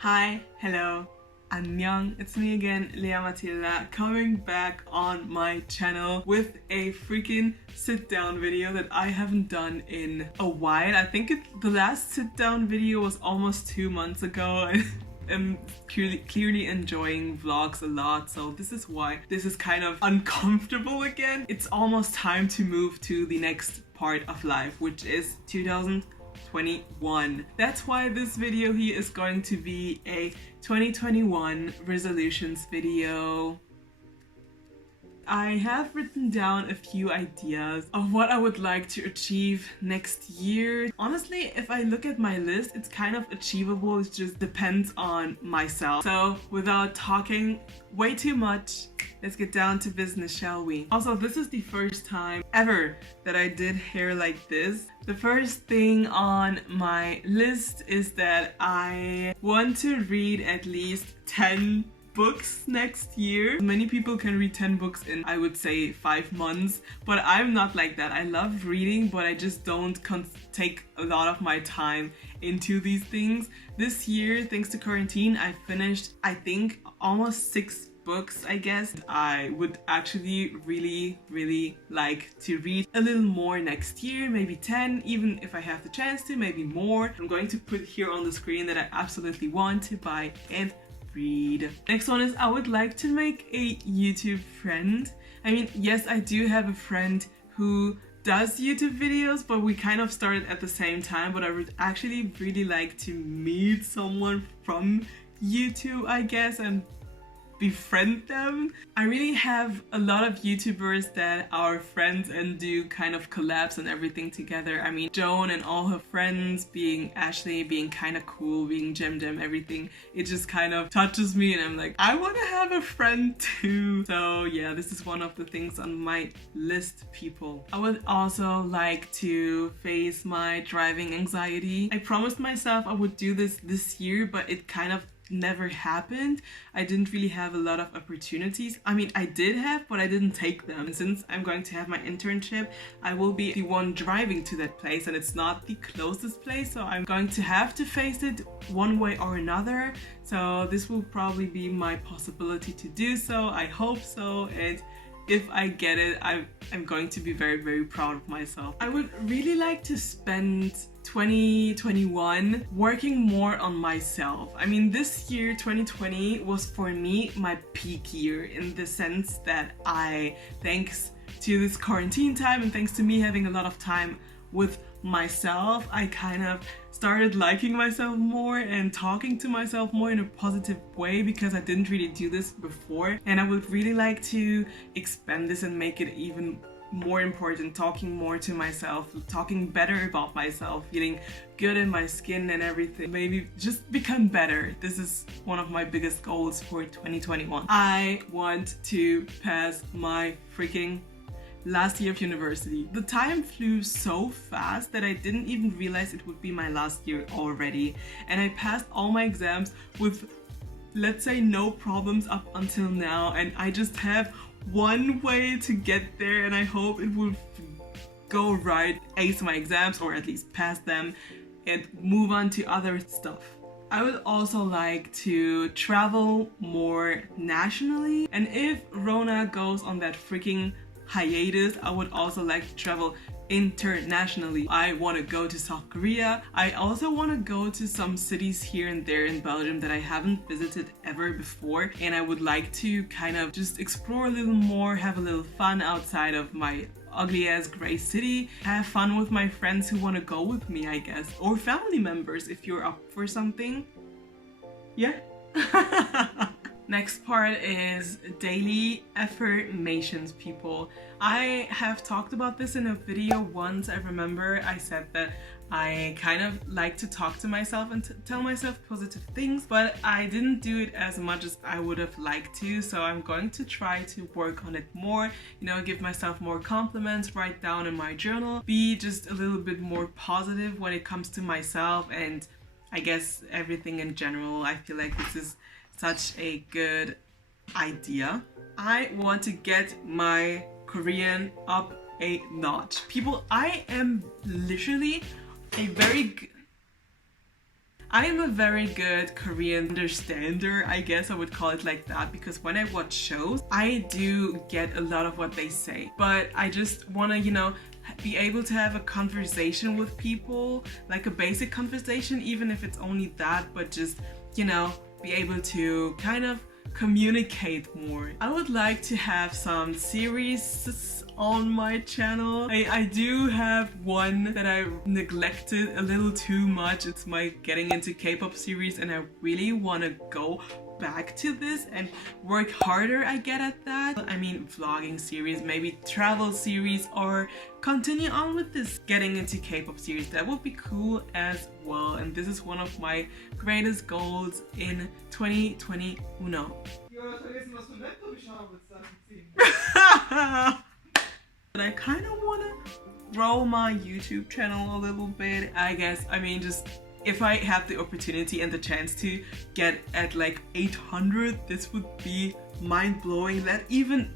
Hi, hello, annyeong, it's me again, Lea Mathilda, coming back on my channel with a freaking sit-down video that I haven't done in a while. I think the last sit-down video was almost 2 months ago. I'm clearly enjoying vlogs a lot, so this is why this is kind of uncomfortable again. It's almost time to move to the next part of life, which is 2021. That's why this video here is going to be a 2021 resolutions video. I have written down a few ideas of what I would like to achieve next year. Honestly, if I look at my list, it's kind of achievable. It just depends on myself. So without talking way too much, let's get down to business, shall we? Also, this is the first time ever that I did hair like this. The first thing on my list is that I want to read at least 10 books next year. Many people can read 10 books in, I would say, 5 months, but I'm not like that. I love reading, but I just don't take a lot of my time into these things. This year, thanks to quarantine, I finished, I think, almost 6 books, I guess. I would actually really like to read a little more next year, maybe 10, even if I have the chance to, maybe more. I'm going to put here on the screen that I absolutely want to buy and read. Next one is I would like to make a YouTube friend. I mean, yes, I do have a friend who does YouTube videos, but we kind of started at the same time, but I would actually really like to meet someone from YouTube, I guess, and befriend them. I really have a lot of YouTubers that are friends and do kind of collabs and everything together. I mean, Joan and all her friends, being Ashley, being kind of cool, being Jem, everything. It just kind of touches me and I'm like, I want to have a friend too. So yeah, this is one of the things on my list, people. I would also like to face my driving anxiety. I promised myself I would do this year, but it kind of never happened. I didn't really have a lot of opportunities. I mean, I did have, but I didn't take them. And since I'm going to have my internship, I will be the one driving to that place, and it's not the closest place, so I'm going to have to face it one way or another. So this will probably be my possibility to do so. I hope so, and if I get it, I'm going to be very proud of myself. I would really like to spend 2021 working more on myself. I mean, this year 2020 was for me my peak year, in the sense that thanks to this quarantine time and thanks to me having a lot of time with myself, I kind of started liking myself more and talking to myself more in a positive way, because I didn't really do this before, and I would really like to expand this and make it even more important, talking more to myself, talking better about myself, feeling good in my skin and everything. Maybe just become better. This is one of my biggest goals for 2021. I want to pass my freaking last year of university. The time flew so fast that I didn't even realize it would be my last year already, and I passed all my exams with, let's say, no problems up until now, and I just have one way to get there, and I hope it will go right, ace my exams or at least pass them and move on to other stuff. I would also like to travel more nationally, and if Rona goes on that freaking hiatus, I would also like to travel internationally. I want to go to South Korea. I also want to go to some cities here and there in Belgium that I haven't visited ever before, and I would like to kind of just explore a little more, have a little fun outside of my ugly ass gray city, have fun with my friends who want to go with me, I guess, or family members if you're up for something. Yeah. Next part is daily affirmations, people. I have talked about this in a video once. I remember I said that I kind of like to talk to myself and tell myself positive things, but I didn't do it as much as I would have liked to, so I'm going to try to work on it more, you know, give myself more compliments, write down in my journal, be just a little bit more positive when it comes to myself and I guess everything in general. I feel like this is such a good idea. I want to get my Korean up a notch. People, I am literally a very I am a very good Korean understander, I guess I would call it like that, because when I watch shows, I do get a lot of what they say. But I just wanna, you know, be able to have a conversation with people, like a basic conversation, even if it's only that, but just, you know, be able to kind of communicate more. I would like to have some series on my channel. I do have one that I neglected a little too much. It's my getting into K-pop series, and I really want to go back to this and work harder, I get at that. I mean, vlogging series, maybe travel series, or continue on with this getting into K-pop series. That would be cool as well, and this is one of my greatest goals in 2021. But I kind of want to grow my YouTube channel a little bit, I guess. I mean, just if I have the opportunity and the chance to get at like 800, this would be mind-blowing. That even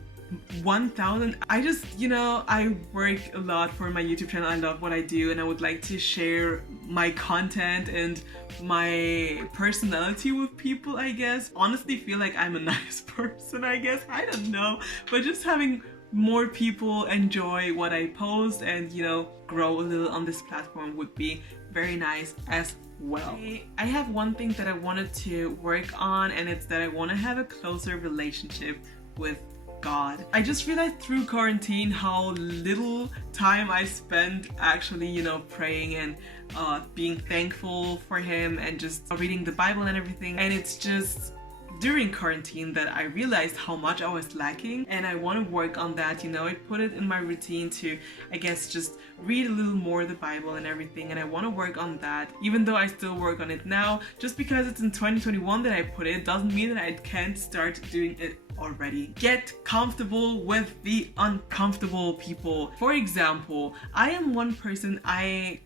1000, I just, you know, I work a lot for my YouTube channel. I love what I do, and I would like to share my content and my personality with people, I guess. Honestly feel like I'm a nice person, I guess. I don't know, but just having more people enjoy what I post and, you know, grow a little on this platform would be very nice as well. I have one thing that I wanted to work on, and it's that I want to have a closer relationship with God. I just realized through quarantine how little time I spent actually, you know, praying and being thankful for Him and just reading the Bible and everything. And it's just during quarantine that I realized how much I was lacking, and I want to work on that. You know, I put it in my routine to, I guess, just read a little more the Bible and everything, and I want to work on that. Even though I still work on it now, just because it's in 2021 that I put it doesn't mean that I can't start doing it already. Get comfortable with the uncomfortable people. For example, I am one person,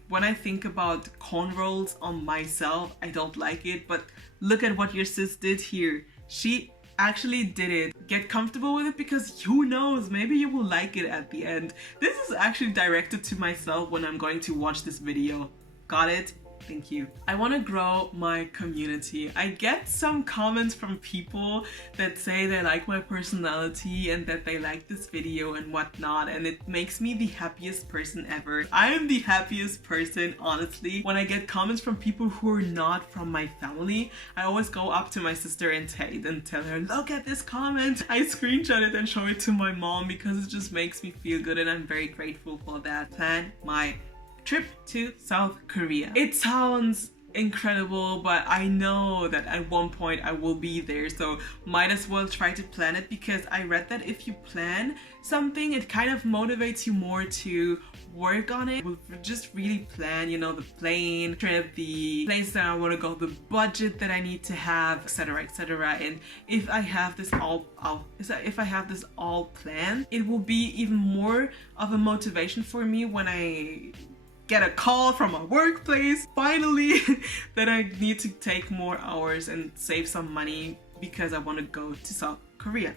when I think about cornrows on myself, I don't like it, but look at what your sis did here. She actually did it. Get comfortable with it, because who knows, maybe you will like it at the end. This is actually directed to myself when I'm going to watch this video. Got it? Thank you. I want to grow my community. I get some comments from people that say they like my personality and that they like this video and whatnot, and it makes me the happiest person ever. I am the happiest person, honestly. When I get comments from people who are not from my family, I always go up to my sister and tell her, look at this comment. I screenshot it and show it to my mom because it just makes me feel good, and I'm very grateful for that. Plan my trip to South Korea. It sounds incredible, but I know that at one point I will be there, so might as well try to plan it, because I read that if you plan something, it kind of motivates you more to work on it. We'll just really plan, you know, the plane trip, the place that I want to go, the budget that I need to have, etc, etc. And if I have this all planned, it will be even more of a motivation for me when I get a call from a workplace finally that I need to take more hours and save some money because I want to go to South Korea.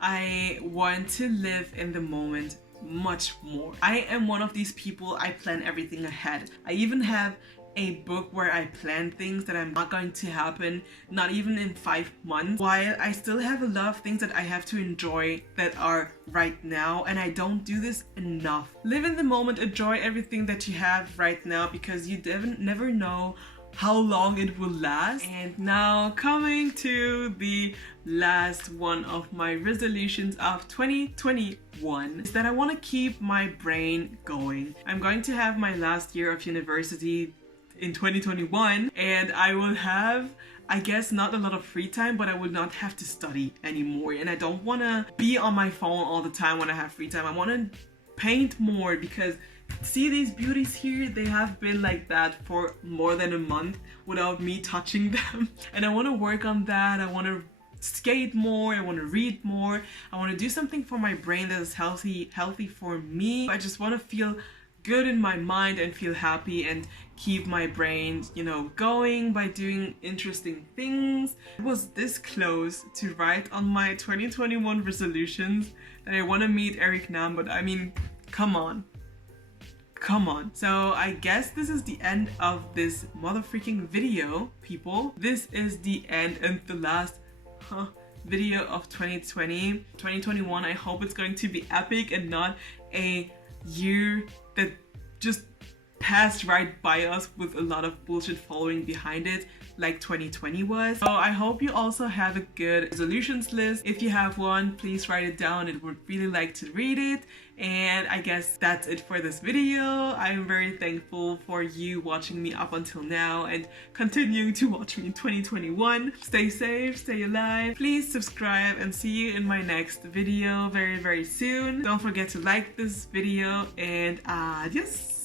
I want to live in the moment much more. I am one of these people, I plan everything ahead. I even have a book where I plan things that are not going to happen, not even in 5 months, while I still have a lot of things that I have to enjoy that are right now, and I don't do this enough. Live in the moment, enjoy everything that you have right now, because you never know how long it will last. And now coming to the last one of my resolutions of 2021 is that I want to keep my brain going. I'm going to have my last year of university in 2021, and I will have, I guess, not a lot of free time, but I will not have to study anymore, and I don't want to be on my phone all the time when I have free time. I want to paint more, because see these beauties here, they have been like that for more than a month without me touching them, and I want to work on that. I want to skate more, I want to read more, I want to do something for my brain that is healthy for me. I just want to feel good in my mind and feel happy and keep my brain, you know, going by doing interesting things. I was this close to write on my 2021 resolutions that I want to meet Eric Nam, but I mean, come on. Come on. So I guess this is the end of this motherfucking video, people. This is the end and the last video of 2020. 2021, I hope it's going to be epic and not a year that just passed right by us with a lot of bullshit following behind it like 2020 was. So I hope you also have a good resolutions list. If you have one, please write it down. It would really like to read it. And I guess that's it for this video. I'm very thankful for you watching me up until now and continuing to watch me in 2021. Stay safe, stay alive. Please subscribe and see you in my next video very, very soon. Don't forget to like this video and adios.